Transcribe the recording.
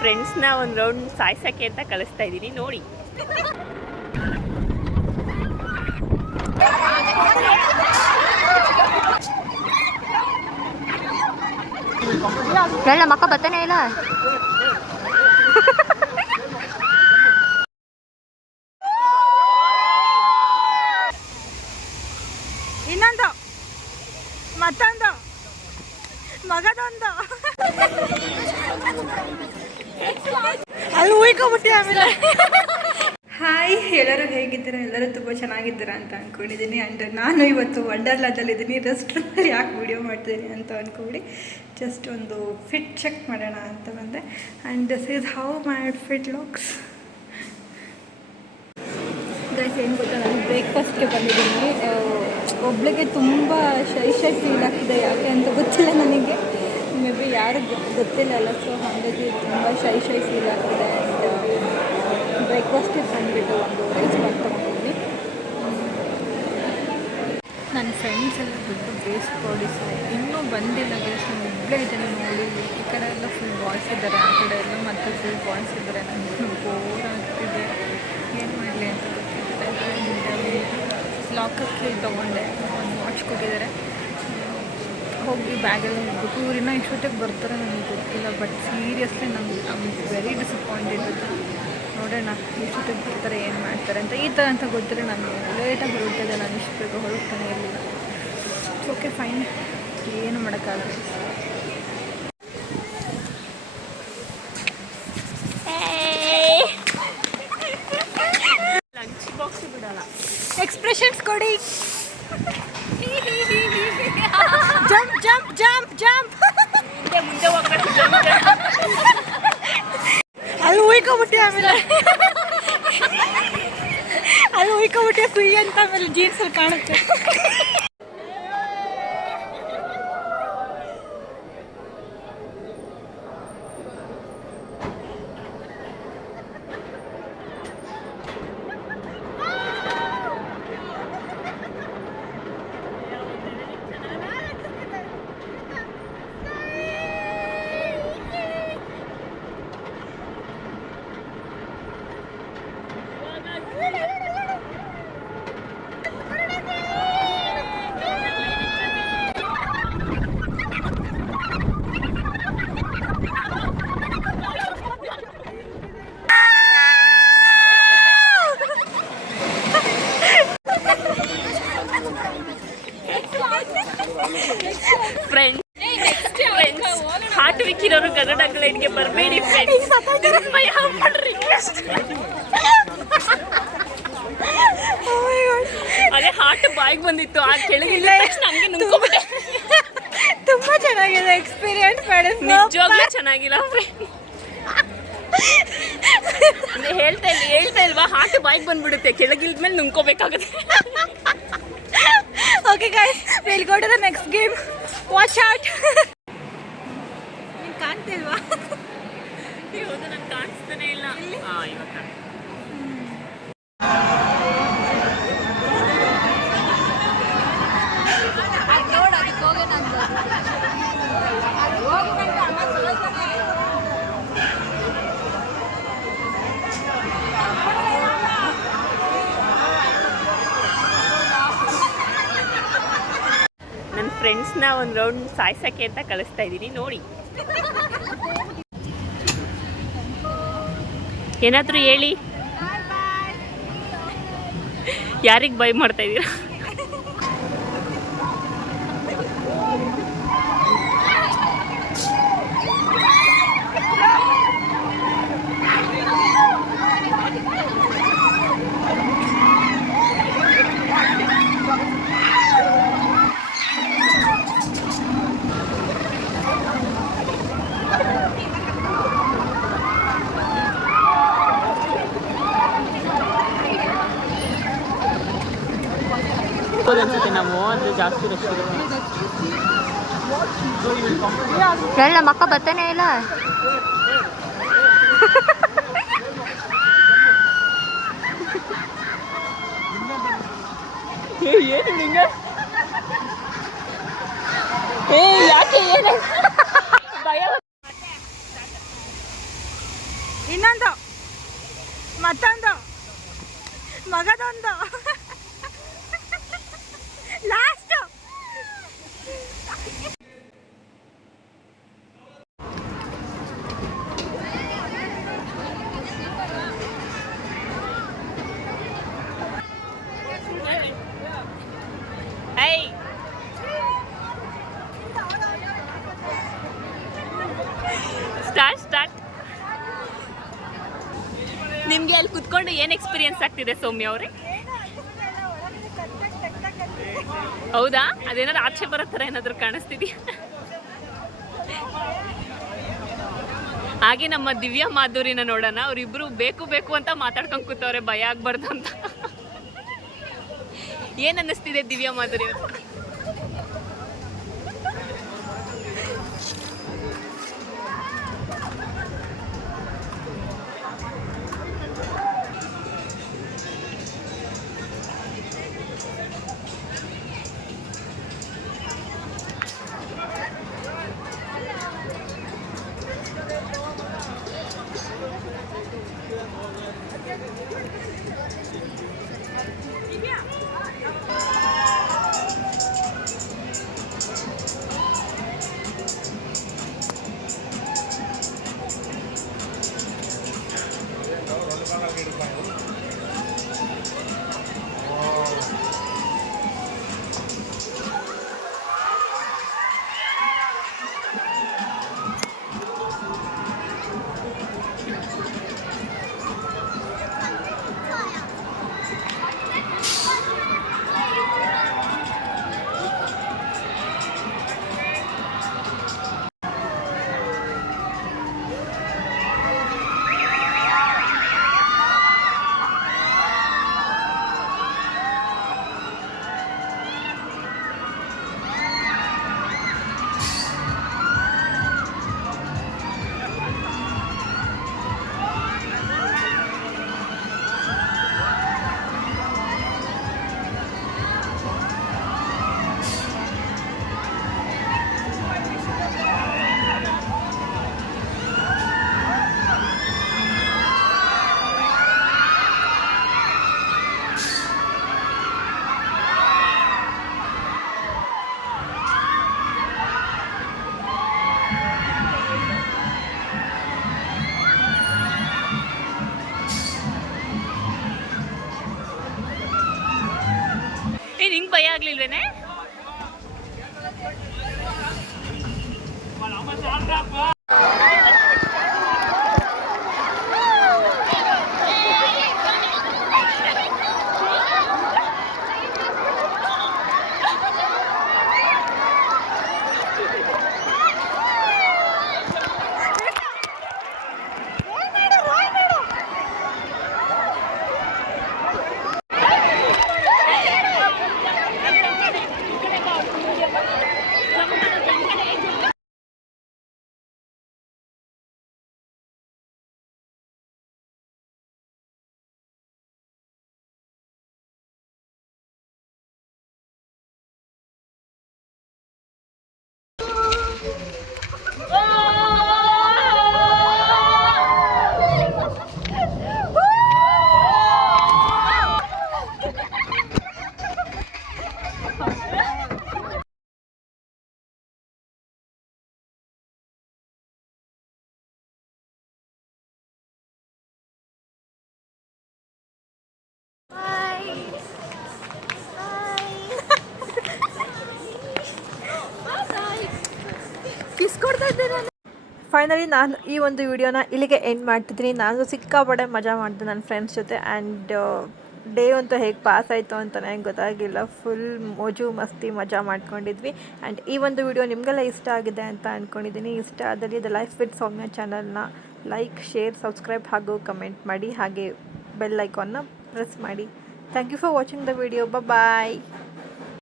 ಫ್ರೆಂಡ್ಸ್ನ ಒಂದು ರೌಂಡ್ ಸಾಯ್ಸಕ್ಕೆ ಅಂತ ಕಳಿಸ್ತಾ ಇದ್ದೀನಿ ನೋಡಿ. ಹೇಳ ಮಕ್ಕ ಬರ್ತಾನೆ ಇಲ್ಲ. ಇನ್ನೊಂದು ಮತ್ತೊಂದು ಮಗದೊಂದು ಅಲ್ಲಿ ಉಯ್ಕೊಬಿಟ್ಟಿ ಆಮೇಲೆ. ಹಾಯ್, ಎಲ್ಲರೂ ಹೇಗಿದ್ದೀರಾ? ಎಲ್ಲರೂ ತುಂಬ ಚೆನ್ನಾಗಿದ್ದೀರಾ ಅಂತ ಅಂದ್ಕೊಂಡಿದ್ದೀನಿ. ಆ್ಯಂಡ್ ನಾನು ಇವತ್ತು ವಂಡರ್ಲಾದಲ್ಲಿದ್ದೀನಿ. ರೆಸ್ಟೋರೆಂಟಲ್ಲಿ ಯಾಕೆ ವೀಡಿಯೋ ಮಾಡ್ತೀನಿ ಅಂತ ಅಂದ್ಕೊಂಡು ಜಸ್ಟ್ ಒಂದು ಫಿಟ್ ಚೆಕ್ ಮಾಡೋಣ ಅಂತ ಬಂದೆ. And this is how my outfit looks. Guys, ಏನು ಗೊತ್ತಾ, ನಾನು ಬ್ರೇಕ್ಫಾಸ್ಟ್ಗೆ ಬಂದಿದ್ದೀನಿ. ಒಬ್ಳಿಗೆ ತುಂಬ ಶೈ ಫೀಲ್ ಆಗ್ತಿದೆ. ಯಾಕೆ ಅಂತ ಗೊತ್ತಿಲ್ಲ ನನಗೆ. ಮೇ ಬಿ ಯಾರು ಗೊತ್ತಿಲ್ಲ ಅಲ್ಲ. ಸೊ ಹಾಗಾಗಿ ತುಂಬ ಶೈ ಫೀಲ್ ಆಗ್ತಿದೆ. ಆ್ಯಂಡ್ ಬ್ರೇಕ್ಫಾಸ್ಟಿಗೆ ಬಂದುಬಿಟ್ಟು ಒಂದು ರೈಸ್ ಬಾತ್ ತೊಗೊಂಡಿದ್ದೀನಿ. ನನ್ನ ಫ್ರೆಂಡ್ಸ್ ಎಲ್ಲ ದೊಡ್ಡ ಬೇಸ್ ಕೊಡಿಸ್ತಾರೆ, ಇನ್ನೂ ಬಂದಿಲ್ಲ. ಗೈಸ್, ನಾನು ಒಬ್ಬಳೇ ಇದ್ದೇನೆ ನೋಡಿ. ಈ ಕಡೆ ಎಲ್ಲ ಫುಲ್ ಬಾಯ್ಸ್ ಇದ್ದಾರೆ, ಆ ಕಡೆ ಎಲ್ಲ ಮತ್ತೆ ಫುಲ್ ಬಾಯ್ಸ್ ಇದ್ದಾರೆ. ನನಗೆ ಬೋರ್ ಆಗ್ತಿದೆ, ಏನು ಮಾಡಲಿ ಅಂತ ಗೊತ್ತಿದೆ. ಲಾಕಕ್ಕೆ ತೊಗೊಂಡೆ, ಒಂದು ವಾಚ್ ಕೊಟ್ಟಿದ್ದಾರೆ. ಹೋಗಿ ಬ್ಯಾಗೆಲ್ಲ ಹೋಗ್ಬಿಟ್ಟು ಇವ್ರಿನ್ನ ಇಷ್ಟೊತ್ತಿಗೆ ಬರ್ತಾರೆ ನನಗೆ ಗೊತ್ತಿಲ್ಲ. ಬಟ್ ಸೀರಿಯಸ್ಲಿ ನಮ್ಗೆ ವೆರಿ ಡಿಸಪಾಯಿಂಟೆಡ್. ನೋಡೋಣ ಇಷ್ಟೊತ್ತಿಗೆ ಬರ್ತಾರೆ, ಏನು ಮಾಡ್ತಾರೆ ಅಂತ. ಈ ಥರ ಅಂತ ಗೊತ್ತಿಲ್ಲ. ನಾನು ಲೇಟಾಗಿ ಹೊರಟಿದ್ದೆ, ನಾನು ಇಷ್ಟು ಬೇಗ ಹೊರಡ್ತಾನೆ ಇರಲಿಲ್ಲ. ಓಕೆ ಫೈನ್, ಏನು ಮಾಡೋಕ್ಕಾಗಲ್ಲ. ಲಂಚ್ ಬಾಕ್ಸ್ ಬಿಡಲ್ಲ. ಎಕ್ಸ್ಪ್ರೆಷನ್ಸ್ ಕೊಡಿ. Jump jump jump jump. ಮುಂದೆ ಹೋಗ್ಬಿಟ್ಟು ಅಲ್ಲಿ ಉಯ್ಕೊಬಿಟ್ಟಿ ಆಮೇಲೆ. ಅಲ್ಲಿ ಉಯ್ಕೊಬಿಟ್ಟೆ ಸುಯಿ ಅಂತ ಆಮೇಲೆ ಜೀನ್ಸಲ್ಲಿ ಕಾಣುತ್ತೆ. ಫ್ರೆಂಡ್ಸ್, ಹಾರ್ಟ್ ವಿಕ್ಕಿರೋರು ಕನ್ನಡ ಕ್ಲೈಂಟ್ಗೆ ಬರಬೇಡಿ ಫ್ರೆಂಡ್ಸ್. ಅದೇ ಹಾರ್ಟ್ ಬಾಯಿಗೆ ಬಂದಿತ್ತು, ಆ ಕೆಳಗಿಲ್ಲ ನಮಗೆ ನುಂಗ್ಕೊಬಿಟ್ಟೆ. ತುಂಬ ಚೆನ್ನಾಗಿದೆ ಎಕ್ಸ್ಪೀರಿಯನ್ಸ್. ನಿಜವಾಗ್ಲೂ ಚೆನ್ನಾಗಿಲ್ಲ ಫ್ರೆಂಡ್. ಹೇಳ್ತಾ ಇಲ್ವಾ, ಹಾರ್ಟ್ ಬಾಯಿಗೆ ಬಂದ್ಬಿಡುತ್ತೆ, ಕೆಳಗಿಲ್ದ್ಮೇಲೆ ನುಂಗ್ಕೋಬೇಕಾಗುತ್ತೆ. Okay guys, will go to the next game. Watch out. ನೀನು ಕಾಣ್ತಿಲ್ವಾ? ಹೌದು, ನಂಗೆ ಕಾಣಿಸ್ತಾನೆ ಇಲ್ಲ. ಇವಾಗ ನನ್ನ ಫ್ರೆಂಡ್ಸ್ನ ಒಂದು ರೌಂಡ್ ಸಾಯ್ಸಕ್ಕೆ ಅಂತ ಕಳಿಸ್ತಾ ಇದ್ದೀನಿ ನೋಡಿ. ಏನಾದರೂ ಹೇಳಿ, ಯಾರಿಗೆ ಬೈ ಮಾಡ್ತಾ ಇದ್ದೀರಾ? ಅನ್ಸುತ್ತೆ ನಾವು ಅಂದರೆ ಜಾಸ್ತಿ ರಶ್ ಇರುತ್ತೆ. ಹೇಳ ಮಕ್ಕ ಬರ್ತಾನೆ ಇಲ್ಲ. ಏನು ನಿಂಗ ಯಾಕೆ ಏನು ಭಯ? ಇನ್ನೊಂದು ಮತ್ತೊಂದು ಮಗದೊಂದು ಲಾಸ್ಟ್. ಸ್ಟಾರ್ಟ್. ನಿಮ್ಗೆ ಅಲ್ಲಿ ಕುತ್ಕೊಂಡು ಏನ್ ಎಕ್ಸ್ಪೀರಿಯನ್ಸ್ ಆಗ್ತಿದೆ ಸೌಮ್ಯ ಅವ್ರೆ? ಹೌದಾ? ಅದೇನಾದ್ರು ಆಚೆ ಬರೋ ಥರ ಏನಾದ್ರು ಕಾಣಿಸ್ತಿದ್ಯಾ? ಹಾಗೆ ನಮ್ಮ ದಿವ್ಯಾ ಮಾಧುರಿನ ನೋಡೋಣ. ಅವ್ರಿಬ್ರು ಬೇಕು ಅಂತ ಮಾತಾಡ್ಕೊಂಡ್ ಕೂತವ್ರೆ, ಭಯ ಆಗ್ಬಾರ್ದು ಅಂತ. ಏನ್ ಅನ್ನಿಸ್ತಿದೆ ದಿವ್ಯಾ ಮಾಧುರಿ ಅವ್ರು? ನಿಂಗೆ ಭಯ ಆಗ್ಲಿಲ್ವೇನೆ? ಫೈನಲಿ ನಾನು ಈ ಒಂದು ವಿಡಿಯೋನ ಇಲ್ಲಿಗೆ ಎಂಡ್ ಮಾಡ್ತಿದ್ದೀನಿ. ನಾನು ಸಿಕ್ಕಾಪಟ್ಟೆ ಮಜಾ ಮಾಡಿದೆ ನನ್ನ ಫ್ರೆಂಡ್ಸ್ ಜೊತೆ. ಆ್ಯಂಡ್ ಡೇ ಅಂತೂ ಹೇಗೆ ಪಾಸ್ ಆಯಿತು ಅಂತಲೇ ಗೊತ್ತಾಗಿಲ್ಲ. ಫುಲ್ ಮೋಜು ಮಸ್ತಿ ಮಜಾ ಮಾಡ್ಕೊಂಡಿದ್ವಿ. ಆ್ಯಂಡ್ ಈ ಒಂದು ವಿಡಿಯೋ ನಿಮಗೆಲ್ಲ ಇಷ್ಟ ಆಗಿದೆ ಅಂತ ಅಂದ್ಕೊಂಡಿದ್ದೀನಿ. ಇಷ್ಟ ಆದಲ್ಲಿ ದ ಲೈಫ್ ವಿತ್ ಸೌಮ್ಯ ಚಾನಲ್ನ ಲೈಕ್, ಶೇರ್, ಸಬ್ಸ್ಕ್ರೈಬ್ ಹಾಗೂ ಕಮೆಂಟ್ ಮಾಡಿ. ಹಾಗೆ ಬೆಲ್ ಐಕಾನ್ನ ಪ್ರೆಸ್ ಮಾಡಿ. Thank you for watching the video. Bye.